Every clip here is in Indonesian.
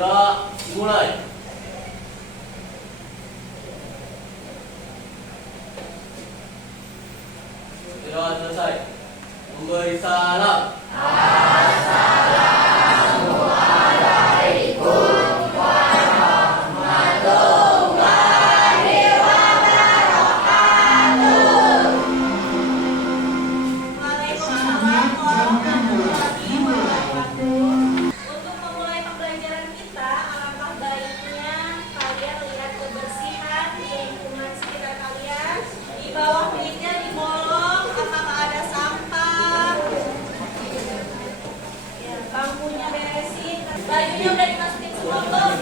Gerak, mulai. Gerak selesai. Memberi salam. Waalaikumsalam warahmatullahi wabarakatuh. Untuk memulai pembelajaran kita, alangkah baiknya kalian lihat kebersihan di lingkungan sekitar kalian. Di bawah meja, di kolong, apakah ada sampah? Ya, bangkunya beresin. Bajunya udah dimasukin semua belum?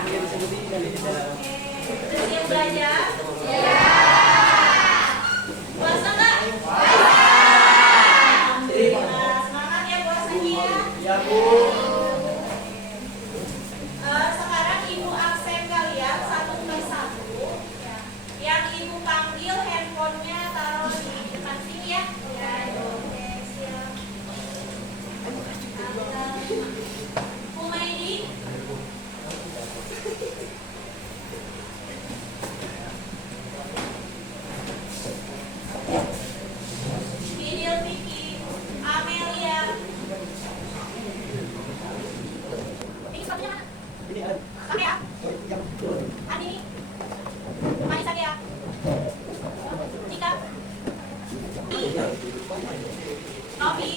Oke, udah siap belajar? Puasa nggak? Alhamdulillah. Semangat ya puasanya. Ya, Bu. Sekarang ibu absen kalian satu per satu. Yang ibu panggil handphonenya taruh di depan sini ya. Oke, siap. Humaydi. Fidil Vicky. Amelia. Ini sepatunya mana? Pakai ya? Adi. Maisa ya? Cika. Novi.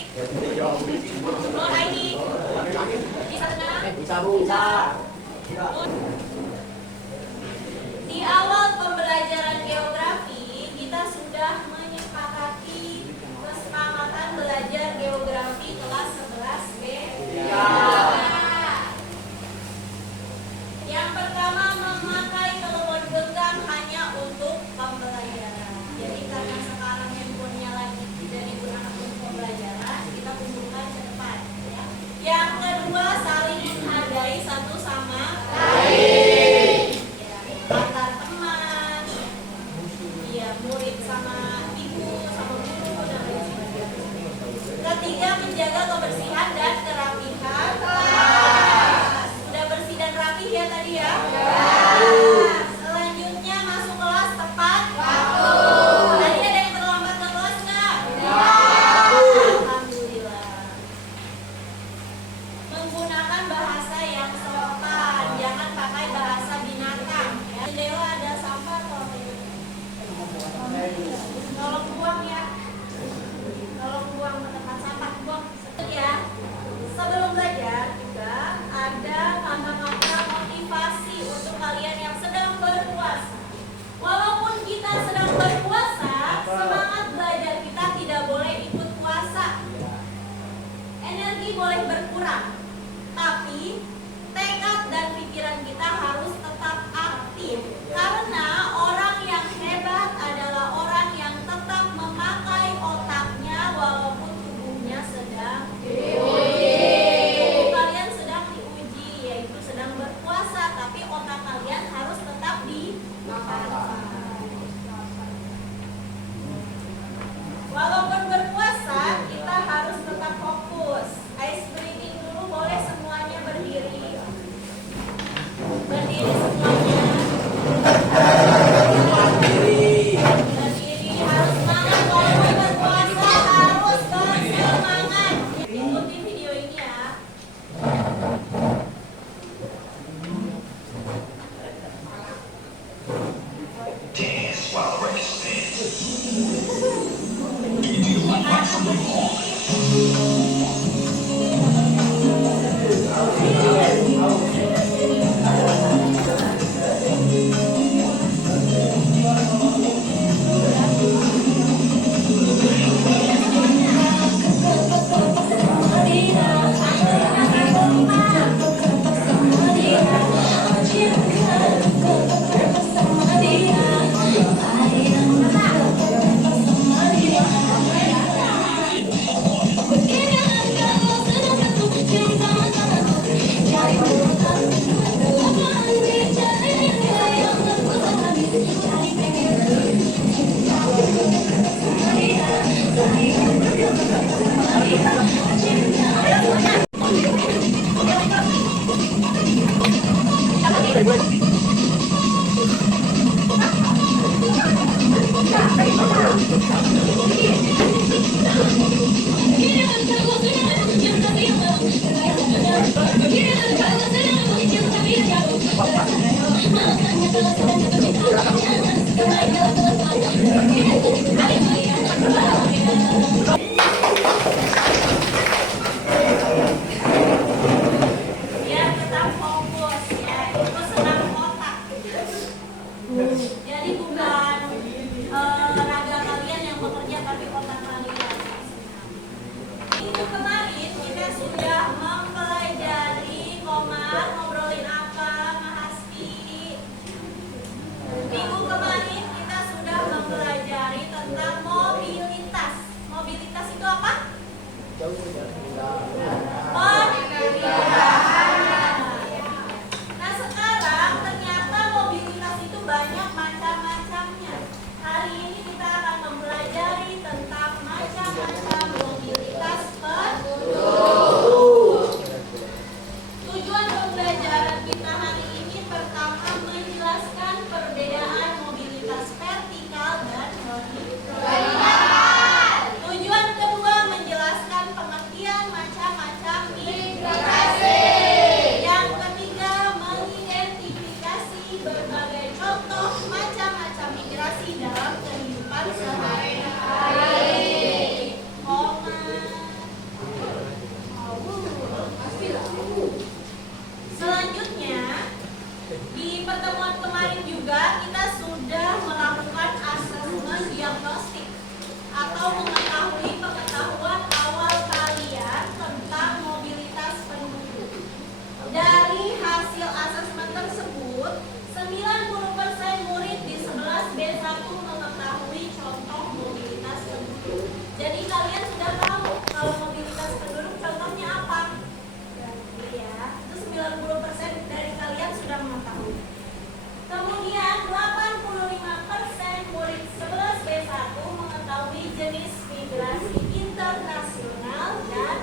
Nur Aini. Bisa dengar? Bisa. Di awal pembelajaran geografi, kita sudah menyepakati kesepakatan belajar geografi kelas 11 B. Yang pertama, memakai telepon genggam hanya untuk pembelajaran. Jadi karena sekarang handphonenya lagi tidak digunakan untuk pembelajaran, kita kumpulkan ke depan. Ya. Yang kedua, saling menghargai satu sama lain. Ya, antar teman, ya, murid sama ibu, sama guru, dan lain sebagainya. Ketiga, menjaga kebersihan dan kerapihan kelas. Sudah bersih dan rapi ya tadi ya? Selanjutnya masuk kelas tepat waktu. Tadi ada yang terlambat ke kelas nggak? Alhamdulillah. Menggunakan bahasa yang sopan, jangan pakai bahasa binatang. Ya. Jendela ada sampah atau apa ini? Tolong buang ya. Tolong buang ke tempat sampah, buang. Ya. Sebelum belajar juga ada kata-kata motivasi untuk kalian yang sedang berpuasa. Walaupun kita sedang berpuasa, semangat belajar kita tidak boleh ikut puasa. Energi boleh berkurang, tapi tekad dan pikiran kita harus tetap aktif. Karena orang yang hebat adalah orang yang tetap memakai Biar tetap fokus ya, itu senam otak. Jadi bukan raga kalian yang bekerja, tapi otak kalian. Minggu kemarin kita sudah mempelajari Komar, ngobrolin apa, Mahasti. Minggu kemarin kita sudah mempelajari tentang mobilitas. Mobilitas itu apa? Nah sekarang ternyata mobilitas itu banyak macam-macamnya. Hari ini kita akan mempelajari tentang macam-macam mobilitas penduduk. Tujuan pembelajaran kita hari ini pertama menjelaskan perbedaan mobilitas vertikal dan horizontal. Tujuan kedua menjelaskan pengertian macam-macam migrasi. Yang ketiga mengidentifikasi berbagai contoh macam-macam migrasi dalam kehidupan sehari-hari. Selanjutnya, di pertemuan kemarin juga kita sudah melakukan asesmen diagnostik atau mengetahui pengetahuan awal kalian tentang mobilitas penduduk. Dari hasil asesmen tersebut, 90% murid di 11B1 mengetahui contoh mobilitas penduduk. Jadi kalian sudah tahu kalau mobilitas penduduk contohnya apa? Ya, itu 90% dari kalian sudah mengetahui. Kemudian 85% murid 11B1 mengetahui jenis migrasi internasional dan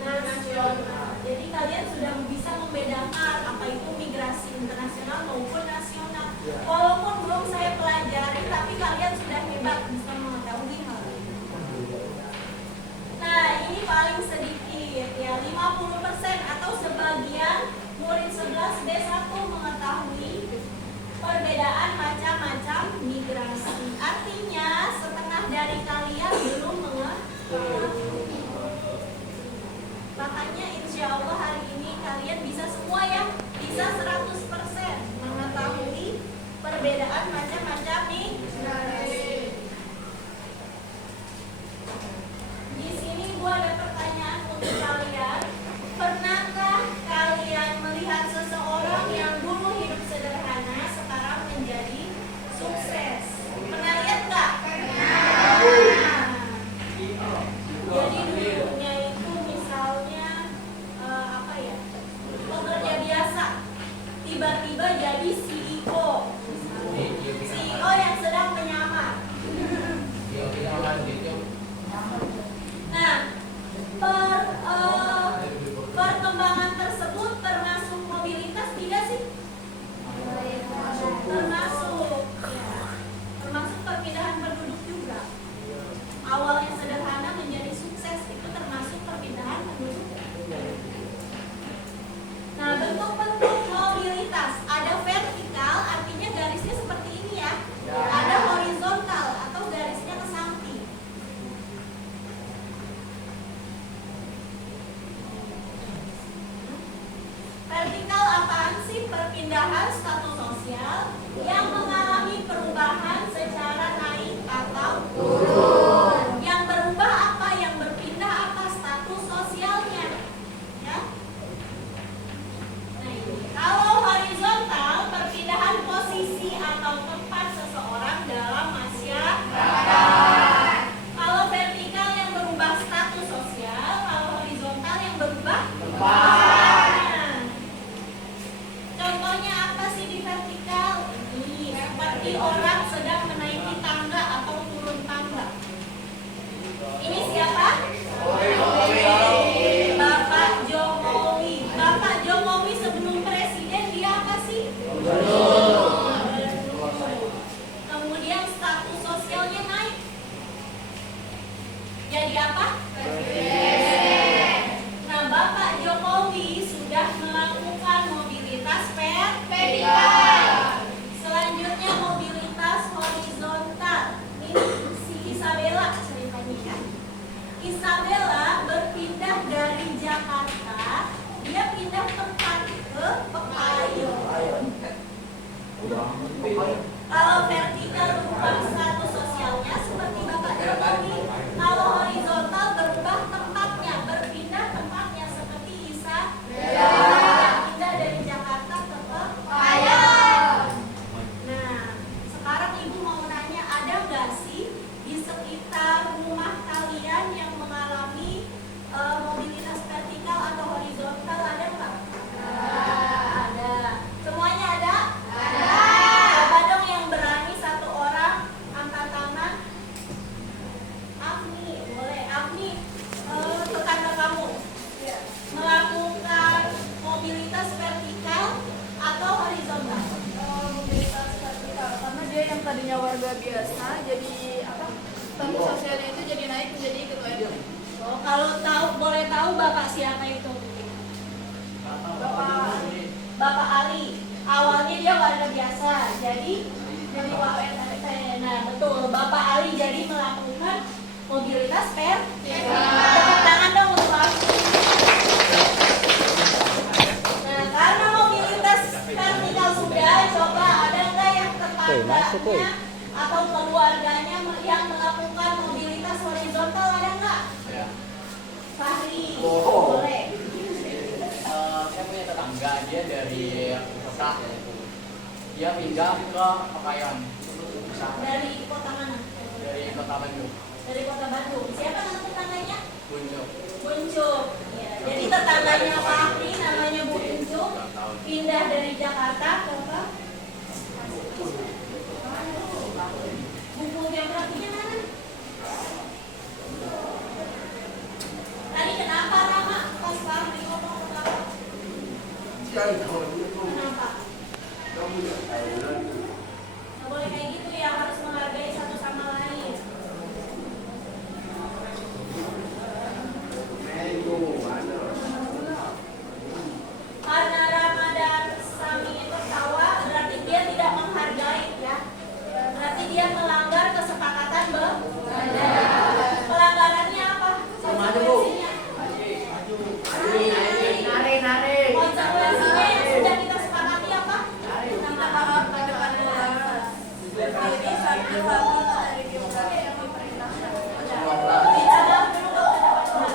nasional. Jadi kalian sudah bisa membedakan apa itu migrasi internasional maupun nasional. Walaupun belum saya pelajari, tapi kalian sudah hebat bisa mengetahui hal ini. Nah, ini paling sedikit ya, 50% atau sebagian murid 11B1 mengetahui perbedaan macam-macam migrasi. Artinya setengah dari kalian belum mengetahui. Makanya insya Allah hari ini kalian bisa semua ya, bisa 100% mengetahui perbedaan macam-macam migrasi. Di sini gua ada pertanyaan untuk kalian. Pernahkah kalian melihat seseorang yang dulu hidup sederhana sekarang menjadi sukses? Pernah lihat nggak? Jadi dulunya itu misalnya apa ya, pekerja biasa, tiba-tiba jadi CEO. CEO yang sedang menyamar. Nah, perkembangan tersebut termasuk mobilitas tidak sih? Termasuk, ya, termasuk perpindahan penduduk juga. Awalnya sederhana menjadi sukses itu termasuk perpindahan penduduk. Nah, bentuk-bentuk mobilitas ada vertikal, artinya garisnya seperti ini ya. Ada horizontal atau garisnya ke samping. Vertikal apaan sih? Perpindahan status sosial yang mengalami perubahan secara naik atau turun. Yang berubah apa? Yang berpindah apa? Status sosialnya. Ya. Nah, ini. Kalau horizontal, perpindahan posisi atau tempat seseorang dalam masyarakat. Kalau vertikal yang berubah status sosial, kalau horizontal yang berubah tempat. Contohnya apa sih di vertikal? Ini seperti orang sedang menaiki tangga atau turun tangga. pepayung. Kalau vertikal berubah status sosialnya seperti Bapak Jokowi. Kalau horizontal berubah tempatnya, berpindah tempatnya seperti Isa yang pindah dari Jakarta ke Pepayung. Nah, sekarang Ibu mau nanya, ada nggak sih di sekitar rumah kalian yang mengalami mobilitas vertikal atau horizontal? Ada nggak? Ada. Semuanya ada? Ada. Coba dong yang berani satu orang angkat tangan. Afni, boleh. Afni, tetangga kamu melakukan mobilitas vertikal atau horizontal? Mobilitas vertikal karena dia yang tadinya warga biasa jadi apa status sosialnya itu jadi naik menjadi ketua RT. Oh, kalau tahu boleh tahu Bapak siapa itu? Bapak Ali. Awalnya dia warga biasa, jadi wakil RT. Nah, betul. Bapak Ali jadi melakukan mobilitas vertikal. Tepuk tangan dong untuk Ali. Nah, karena mobilitas vertikal sudah, coba ada nggak yang tetangganya atau keluarganya yang melakukan mobilitas horizontal, ada nggak? Ya. Fahri, Oh. boleh. Saya punya tetangga, dia dari kota, dia pindah ke Pepayung. Dari kota mana? Dari kota Bandung. Dari kota Bandung. Siapa nama tetangganya? Buncuk. Buncuk. Ya, jadi tetangganya Fahri namanya Bu Buncuk, pindah dari Jakarta ke apa? Buku geografinya mana? Tadi kenapa Rama pas Fahri ngomong kenapa? Kenapa? Nggak boleh kayak gitu ya, harus menghargai satu sama lain. Karena Rama dan Sami itu tawa, berarti dia tidak menghargai ya. Berarti dia melanggar kesepakatan pelanggarannya apa? Konsekuensinya. Konsekuensinya yang sudah kita sepakati apa? Minta maaf ke depan keluarga. Jadi satu anggota dari geografi yang diperintahkan. Minta maaf dulu ke depan kelas.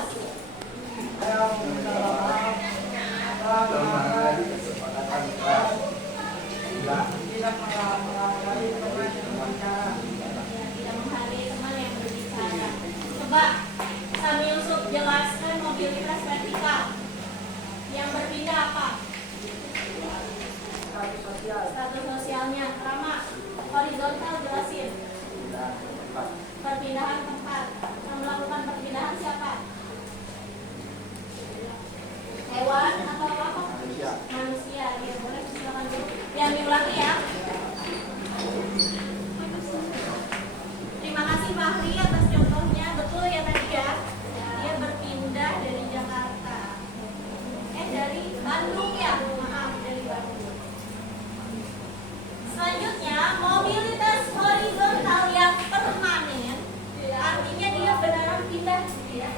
Tidak menghargai teman yang berbicara. Coba Sami Yusuf jelaskan mobilitas vertikal. Yang berpindah apa? Status sosialnya. Rama, horizontal jelasin. Perpindahan tempat. Yang melakukan perpindahan siapa? Hewan atau apa? Manusia. Ya, boleh silakan dulu. Yang diulangi ya. Terima kasih Fahri atas contohnya. Betul ya tadi ya. Dia berpindah dari Jakarta. Dari Bandung ya. Maaf, dari Bandung. Selanjutnya, mobilitas horizontal yang permanen. Artinya dia benar pindah ya.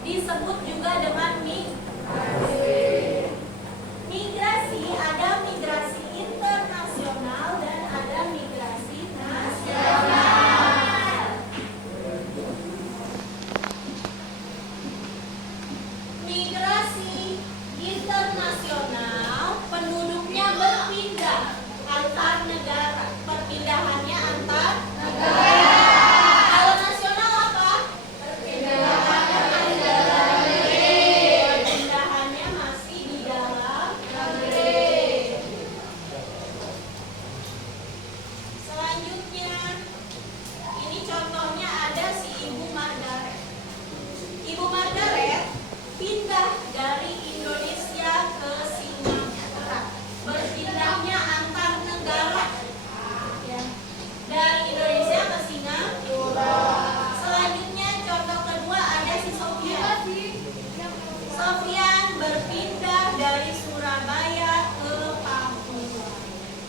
Disebut juga dengan migrasi. Migrasi, ada migrasi internasional dan ada migrasi nasional. Migrasi internasional, penduduknya berpindah antar negara. Perpindahannya antar negara. Kalau nasional apa? Perpindahannya masih di dalam negeri. Selanjutnya, ini contohnya ada si Ibu Margaret. Ibu Margaret pindah dari Indonesia ke Singapura. Berpindahnya antar negara. Ya. Dari Indonesia ke Singapura. Selanjutnya contoh kedua ada si Sofian. Sofian berpindah dari Surabaya ke Papua.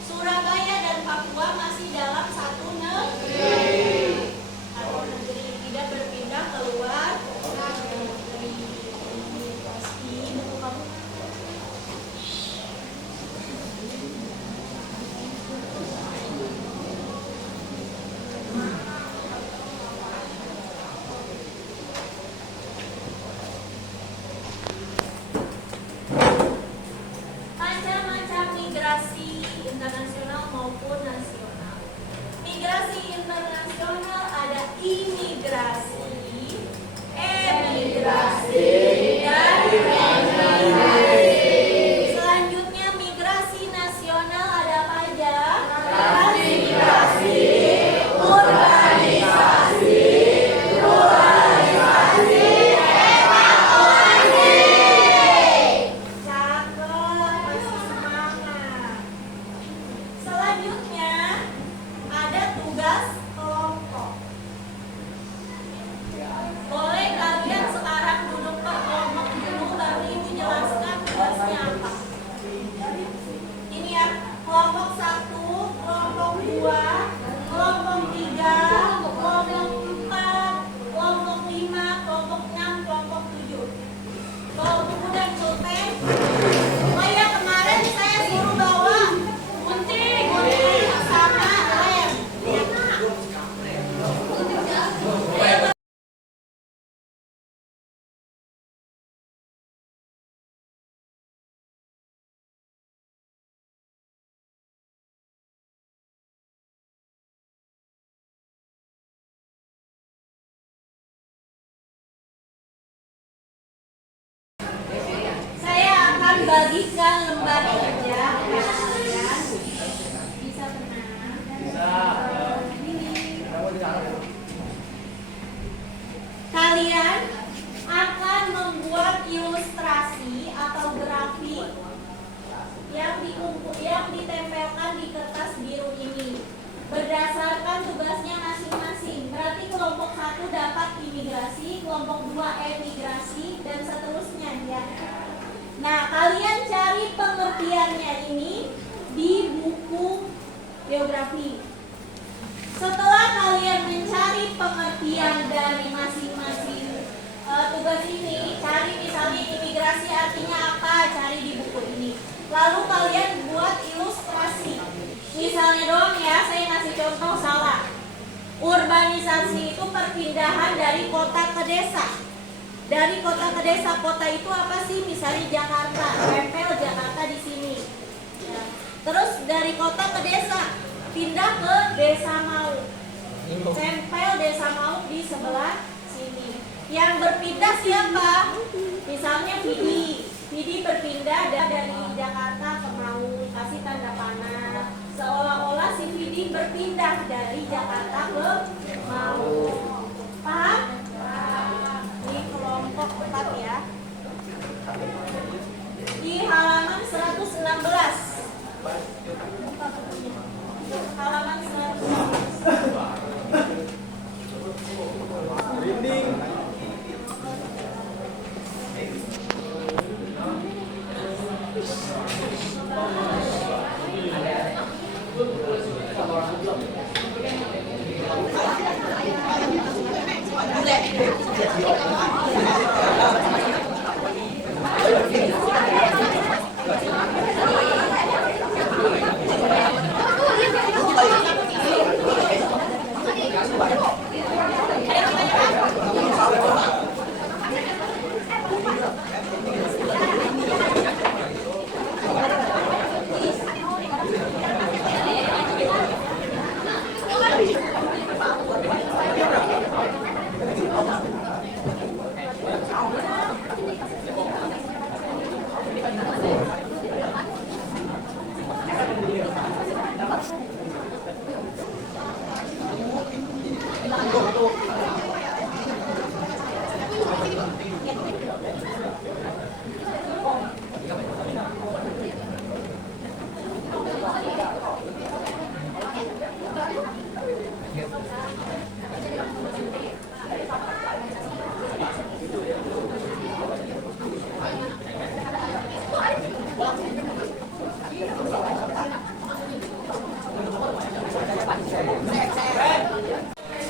Surabaya dan Papua masih dalam satu negeri. Satu negeri, tidak berpindah keluar negeri. Pasti buku kamu. bagikan lembar kerja kalian. Bisa tenang. Kalian akan membuat ilustrasi atau grafik yang ditempelkan di kertas biru ini berdasarkan tugasnya masing-masing. Berarti kelompok 1 dapat imigrasi, kelompok 2 emigrasi, dan seterusnya ya. Nah, kalian cari pengertiannya ini di buku geografi. Setelah kalian mencari pengertian dari masing-masing tugas ini, cari misalnya imigrasi artinya apa, cari di buku ini. Lalu kalian buat ilustrasi. Misalnya doang ya, saya ngasih contoh salah. Urbanisasi itu perpindahan dari kota ke desa. Dari kota ke desa, kota itu apa sih? Misalnya Jakarta, tempel Jakarta di sini. Ya. Terus dari kota ke desa, pindah ke Desa Mau. Tempel Desa Mau di sebelah sini. Yang berpindah siapa? Misalnya Vidi. Vidi berpindah dari Jakarta ke Mau, kasih tanda panah. Seolah-olah si Vidi berpindah dari Jakarta ke Mau. Paham? Ini kelompok 4 ya. Di halaman 116. Halaman 116. Rinding.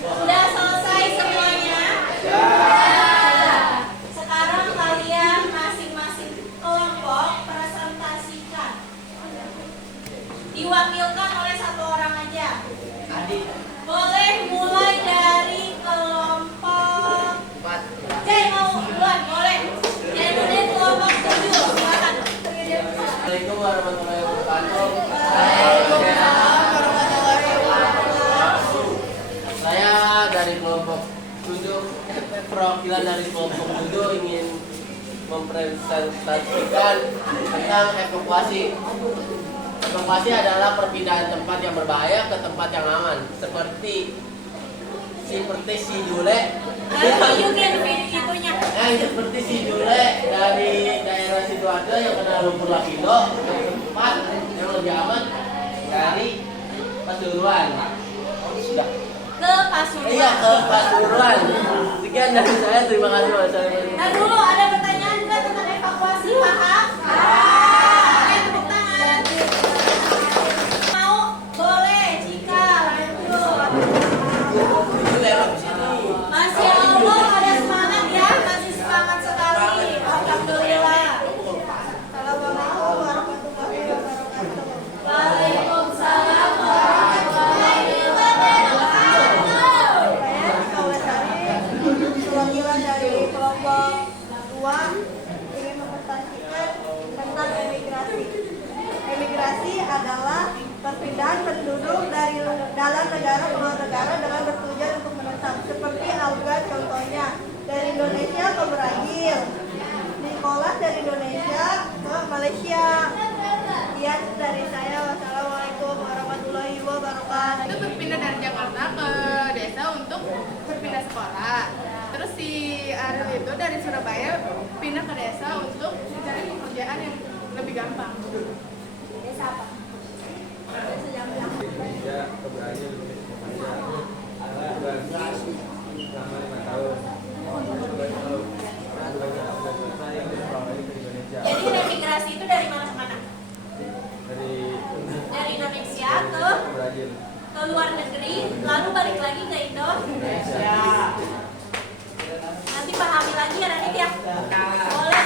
Sudah selesai semuanya? Sekarang kalian masing-masing kelompok presentasikan. Diwakilkan oleh satu orang aja. Boleh mulai dari kelompok mau duluan, boleh. Jadi kelompok 7, silakan. Assalamualaikum warahmatullahi wabarakatuh. Saya dari kelompok 7, perwakilan dari kelompok 7 ingin mempresentasikan tentang evakuasi. Evakuasi adalah perpindahan tempat yang berbahaya ke tempat yang aman, seperti si Jule. Seperti si Jule dari daerah Sidoarjo yang kena lumpur lapindo ke tempat yang lebih aman dari Pasuruan. Sudah. Ke Pasuruan. Iya, ke Pasuruan. Sekian dari saya, terima kasih. Wassalamualaikum. Nah dulu ada pertanyaan nggak tentang evakuasi, paham? Oke, tepuk tangan. Mau? Boleh, Cika, lanjut. Masya Allah, ada semangat ya, masih semangat sekali. Alhamdulillah. Assalamualaikum warahmatullahi wabarakatuh. Waalaikumsalam warahmatullahi wabarakatuh. Perwakilan dari kelompok 2 ingin mempresentasikan tentang emigrasi. Emigrasi adalah perpindahan penduduk dari dalam negara ke luar negara dengan bertujuan untuk menetap. Seperti Auga contohnya, dari Indonesia ke Brazil, Nicholas dari Indonesia ke Malaysia. dari Surabaya pindah ke desa untuk mencari pekerjaan yang lebih gampang. Desa apa? Desa Jambilang. Gereja ke Brazil selama 5 tahun. Udah selesai pulang lagi ke Indonesia. Jadi remigrasi itu dari mana ke mana? Dari Indonesia ke Brazil. luar negeri, lalu balik lagi ke Indonesia. Nanti pahami lagi ya Radit ya. Boleh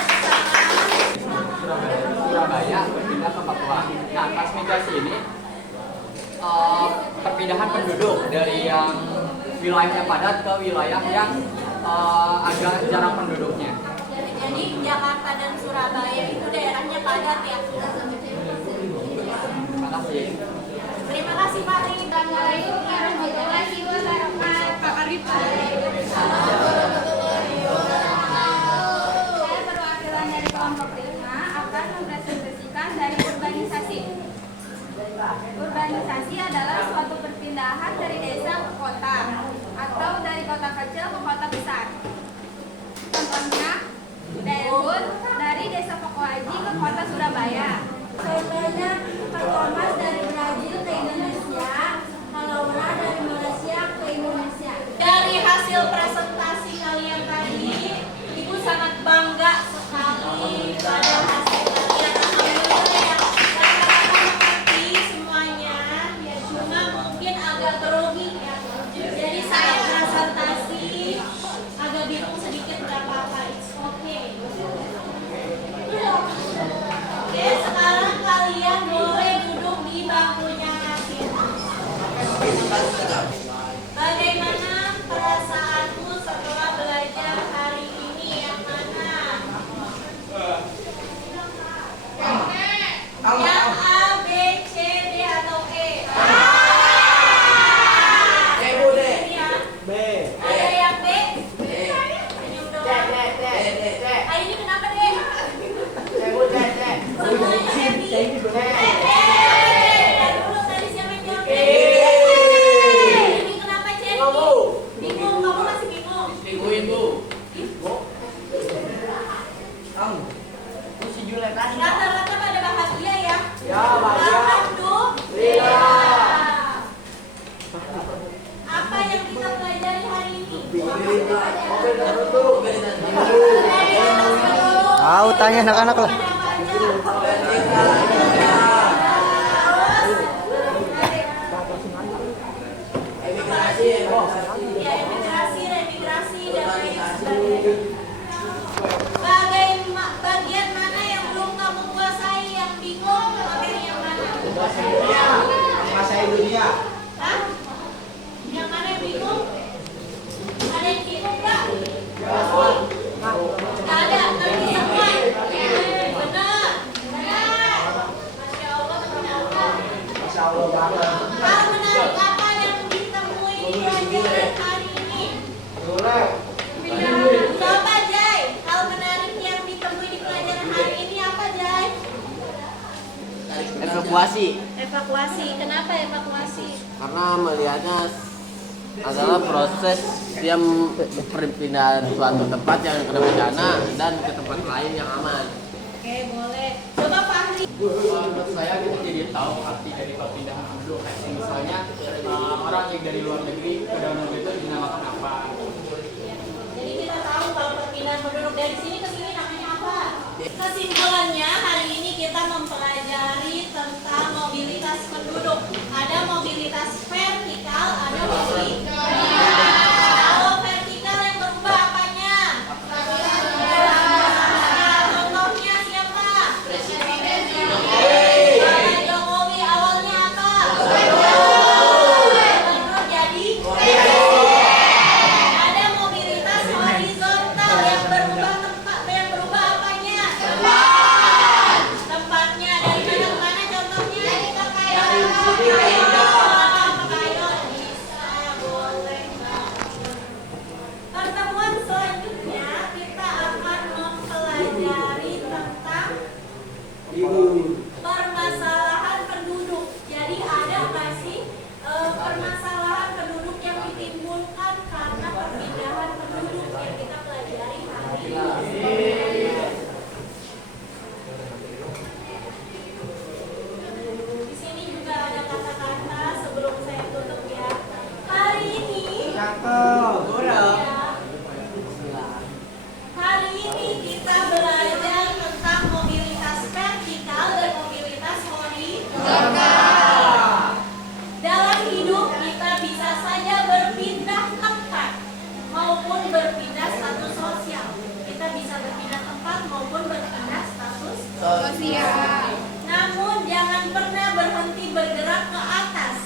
Surabaya berpindah ke Papua. Nah, pas migrasi ini perpindahan penduduk dari yang wilayah yang padat ke wilayah yang agak jarang penduduknya. Jadi Jakarta dan Surabaya itu daerahnya padat ya. Terima kasih. Terima kasih Pak Ri. Assalamualaikum warahmatullahi wabarakatuh. Pak Arif. Saya perwakilan dari kelompok 5 akan mempresentasikan dari urbanisasi. Urbanisasi adalah suatu perpindahan dari desa ke kota atau dari kota kecil ke kota besar. Contohnya, Daewoo dari desa Pokoaji ke kota Surabaya. Contohnya Pak Thomas dari Brazil ke Indonesia, Laura dari Malaysia ke Indonesia. Dari hasil presentasi kalian tadi, Ibu sangat bangga sekali pada hasil kalian. Alhamdulillah ya. Rata-rata mengerti semuanya, ya cuma mungkin agak grogi ya. Jadi saya presentasi agak bingung sedikit berapa apa. It's okay. Oke, sekarang kalian boleh duduk di bangkunya kasir. Bagaimana perasaanmu setelah belajar hari ini? Yang mana? Yang A, B, C, D atau E? Bu deh. Ini ya. B. Ada yang B? B. Senyum C, doang. C, C, C. Ah, ini kenapa deh? Bu, C, C. Semuanya happy. Dari dulu tadi siapa yang jawab? Ini kenapa Jen? Bingung, kamu masih bingung? Ibu. Si Juliet tadi. Rata-rata pada bahagia ya? Ya, bahagia. Alhamdulillah. Apa yang kita pelajari hari ini? Tahu, tanya anak-anak lah. Emigrasi, bos. Ya, remigrasi, dan lain sebagainya. Bagian mana yang belum kamu kuasai, yang bingung, materi yang mana? Bahasa Indonesia. Hah? Yang mana yang bingung? Ada yang bingung nggak? Nggak ada, nanti semua. Benar. Masya Allah, teman-teman. Masya Allah banget. Hal menarik apa yang ditemui di pelajaran hari ini? Coba Jai, hal menarik yang ditemui di pelajaran hari ini apa Jai? Evakuasi. Evakuasi. Kenapa evakuasi? Karena melihatnya adalah proses dia perpindahan suatu tempat yang kena bencana dan ke tempat lain yang aman. Oke, boleh. Coba Fahri. Menurut saya kita jadi tahu arti dari perpindahan penduduk. Kayak misalnya orang yang dari luar negeri ke dalam negeri itu dinamakan apa? Jadi kita tahu kalau perpindahan penduduk dari sini ke sini namanya apa? Kesimpulannya hari ini kita mempelajari tentang mobilitas penduduk. Ada mobilitas vertikal, ada kalau vertikal yang berubah apanya? Contohnya siapa? Bapak Jokowi awalnya apa? Gubernur jadi. Ada mobilitas horizontal yang berubah apanya? Tempatnya dari mana ke mana contohnya? Bisa, boleh banget. Pertemuan selanjutnya kita akan mempelajari tentang permasalahan penduduk. Jadi ada nggak sih permasalahan penduduk yang ditimbulkan karena perpindahan penduduk yang kita pelajari hari ini? Namun jangan pernah berhenti bergerak ke atas.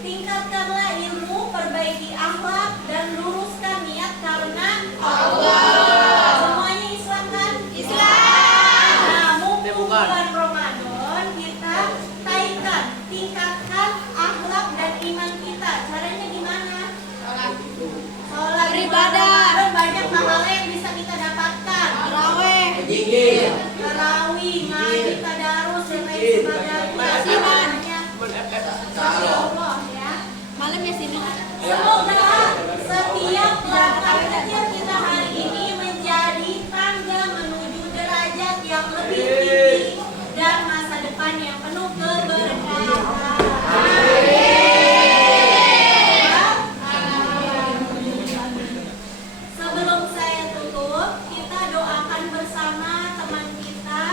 Tingkatkanlah ilmu, perbaiki akhlak, dan luruskan niat karena Allah. Semuanya Islam kan? Islam. Nah, mumpung bulan Ramadan, kita tingkatkan akhlak dan iman kita. Caranya gimana? Sholat beribadah. Banyak pahala yang bisa kita dapatkan. Tarawih, tarawih, ngaji, tadarus, dan lain sebagainya. Masya Allah ya. Malam ya sini. Semoga setiap langkah kecil kita hari ini menjadi tangga menuju derajat yang lebih tinggi dan masa depan yang penuh keberkahan. Sebelum saya tutup, kita doakan bersama teman kita.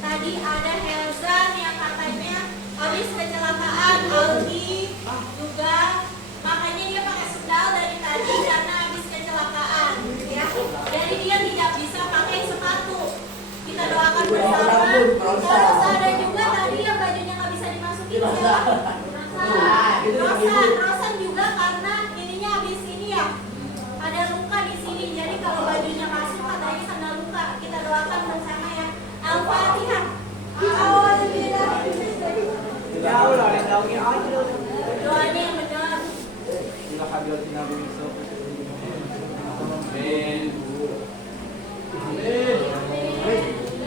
Tadi ada Helzan yang katanya habis kecelakaan, Aldi juga, makanya dia pakai sendal dari tadi karena habis kecelakaan ya. Jadi dia tidak bisa pakai sepatu. Kita doakan bersama. Terus ada juga tadi yang bajunya nggak bisa dimasukin siapa? Rosan juga karena ininya habis ini ya. Ada luka di sini. Jadi kalau bajunya masuk katanya kena luka. Kita doakan bersama ya. Al-Fatihah. Doanya yang benar.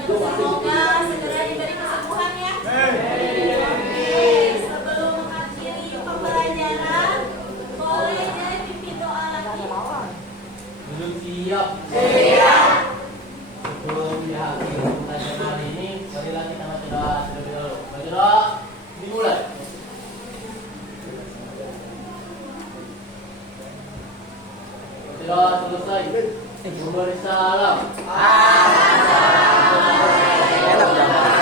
Semoga segera diberi kesembuhan ya. Sebelum mengakhiri pembelajaran, boleh jadi pimpin doa lagi. Belum siap. Sebelum diakhiri pembelajaran hari ini, marilah kita baca doa terlebih dahulu. Baca doa, dimulai. Baca doa selesai. Memberi salam. Enak jangan.